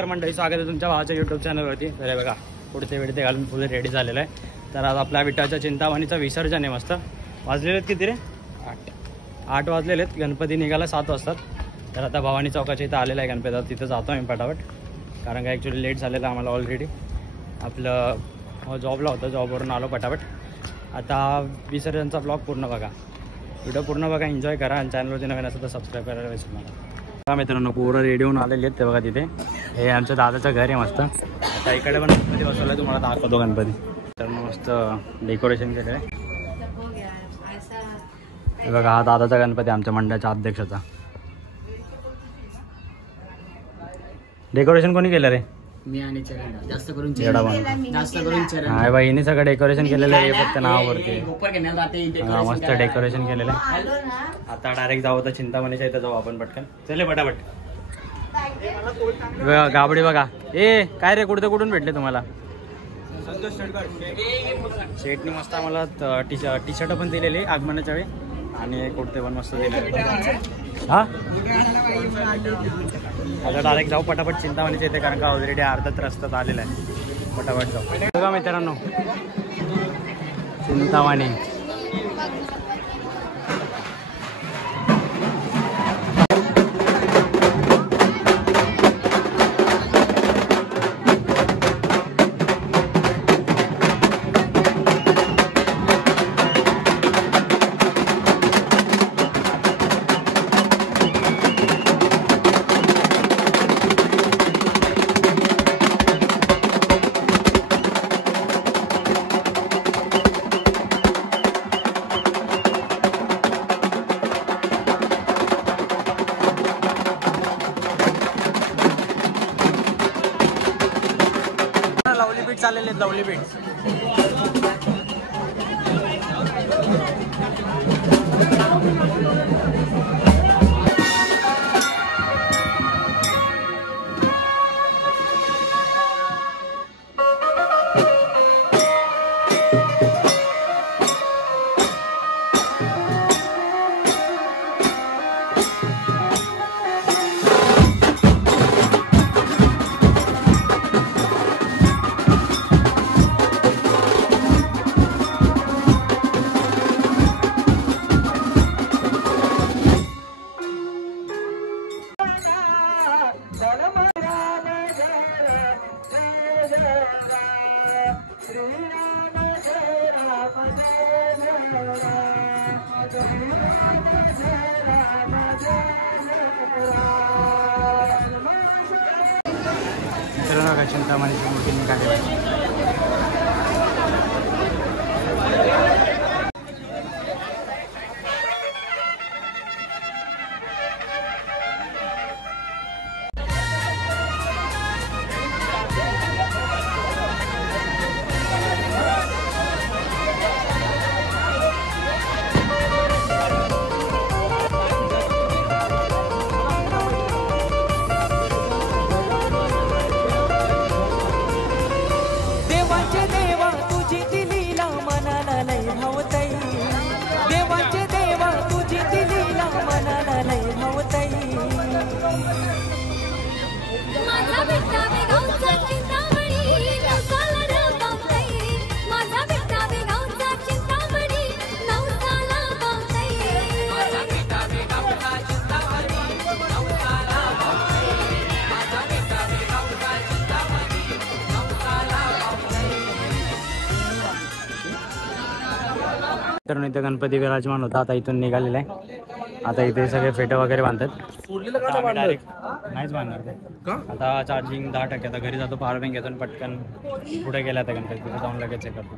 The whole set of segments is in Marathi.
नमस्कार मंडळी, स्वागत आहे तुमच्या भावाच्या यूट्यूब चॅनलवरती. तर बघा पुढचे वेळते घालून फुल रेडी झालेलं आहे. तर आज आपल्या विठ्ठलाच्या चिंतामणीचं विसर्जन आहे. मस्त वाजलेले आहेत किती रे? 8 वाजलेले आहेत. गणपती निघाला 7 वाजतात. तर आता भवानी चौकाच्या इथं आलेला आहे गणपती. तिथं जातो आम्ही पटापट, कारण का ॲक्च्युली लेट झालेलं आम्हाला ऑलरेडी. आपलं जॉबला होतं, जॉबवरून आलो पटापट. आता विसर्जनचा ब्लॉग पूर्ण बघा, व्हिडिओ पूर्ण बघा, एन्जॉय करा. आणि चॅनलवरती नवीन असेल तर सबस्क्राईब करायला विसरू नका. मित्रांनो पोरं रेडी होऊन आलेले आहेत. ते बघा तिथे हे आमच्या दादाचं घर आहे मस्त. आता इकडे पण गणपती बसवला, तुम्हाला दाखवतो गणपती. तर मस्त डेकोरेशन केलं आहे. हे बघा हा दादाचा गणपती, आमच्या मंडळाच्या अध्यक्षाचा. डेकोरेशन कोणी केलं रे? मी आणि चरण. जास्त करून चरण. हा बाई, हिने सगळं डेकोरेशन केलेलं आहे, फक्त नावावरती. मस्त डेकोरेशन केलेलं आहे. आता डायरेक्ट जाऊ तर चिंतामणीच्या इथं जाऊ आपण पटकन. चले पटापट. गाबडी बघा. ए काय रे, कुठून भेटले तुम्हाला? शेटनी मस्त आम्हाला टी शर्ट पण दिलेली आगमनाच्या वेळी, आणि कुर्ते पण मस्त दिलेले. हा आता डायरेक्ट जाऊ पटापट चिंतामणीच्या इथे, कारण का ऑलरेडी अर्धाच रस्त्यात आलेला आहे. पटापट जाऊ. बघा मित्रांनो चिंतामणी. लवली बीट चाललेले आहेत, लवली बीट. चिंतामणीची मूर्ती निघाली. तर इथे गणपती विराजमान होता. आता इथून निघालेला आहे. आता इथे सगळे फेटे वगैरे बांधतात. नाहीच बांधणार ते. आता चार्जिंग 10%. आता घरी जातो, पॉवर बँक घेतो, पटकन पुढे गेला आता गणपती तिथे जाऊन लगेच चेक करतो.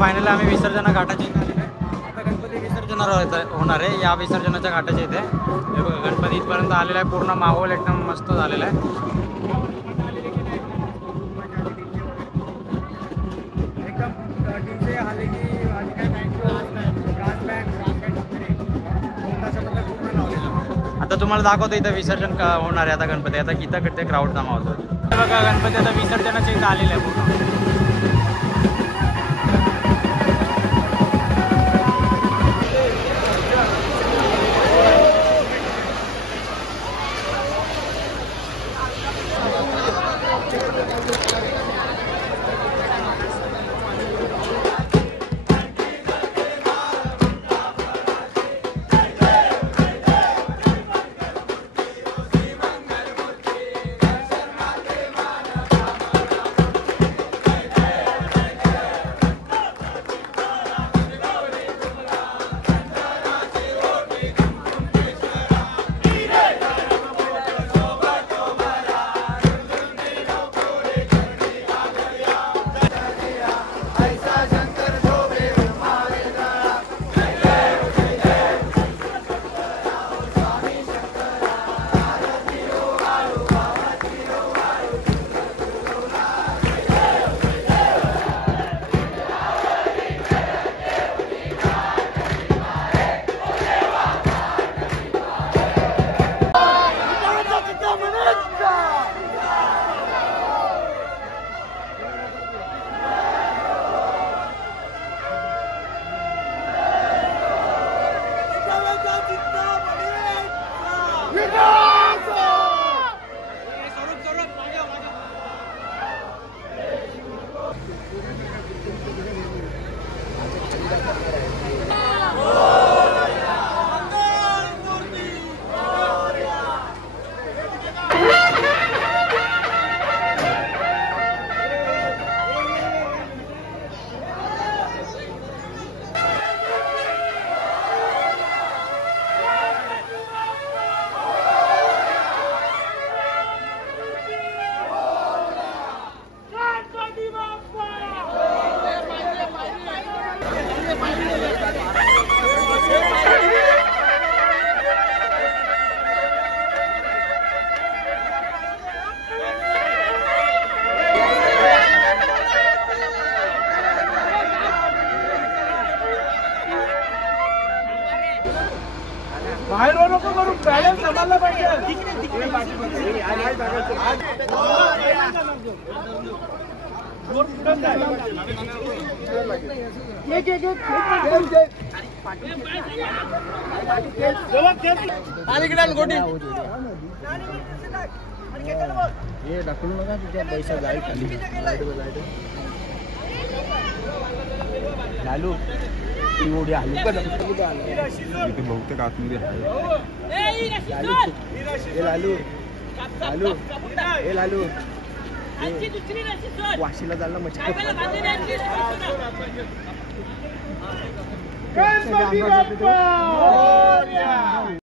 फायनली आम्ही विसर्जन घाटाच्या इथे आलेलो आहे. आता गणपती विसर्जन होणार आहे या विसर्जनाच्या घाटाच्या इथे. हे बघा गणपती इथपर्यंत आलेला आहे. पूर्ण माहोल एकदम मस्त झालेला आहे. एकदम डीजे आले की आता तुम्हाला दाखवतो इथं विसर्जन होणार आहे. आता गणपती आता इथं किती क्राऊड जमा होतो. बघा गणपती आता विसर्जनाच्या इथं आलेलं आहे पूर्ण. बाहेर नको करून बॅलन्स सांभाळला पाहिजे. ढकलू नका तुझ्या पैसा जाईल खाली. लालू एवढी हलू का इथे बहुतेक आतमध्ये आहे. लालू लालू हे लालू वाशीला झाला मच्छी.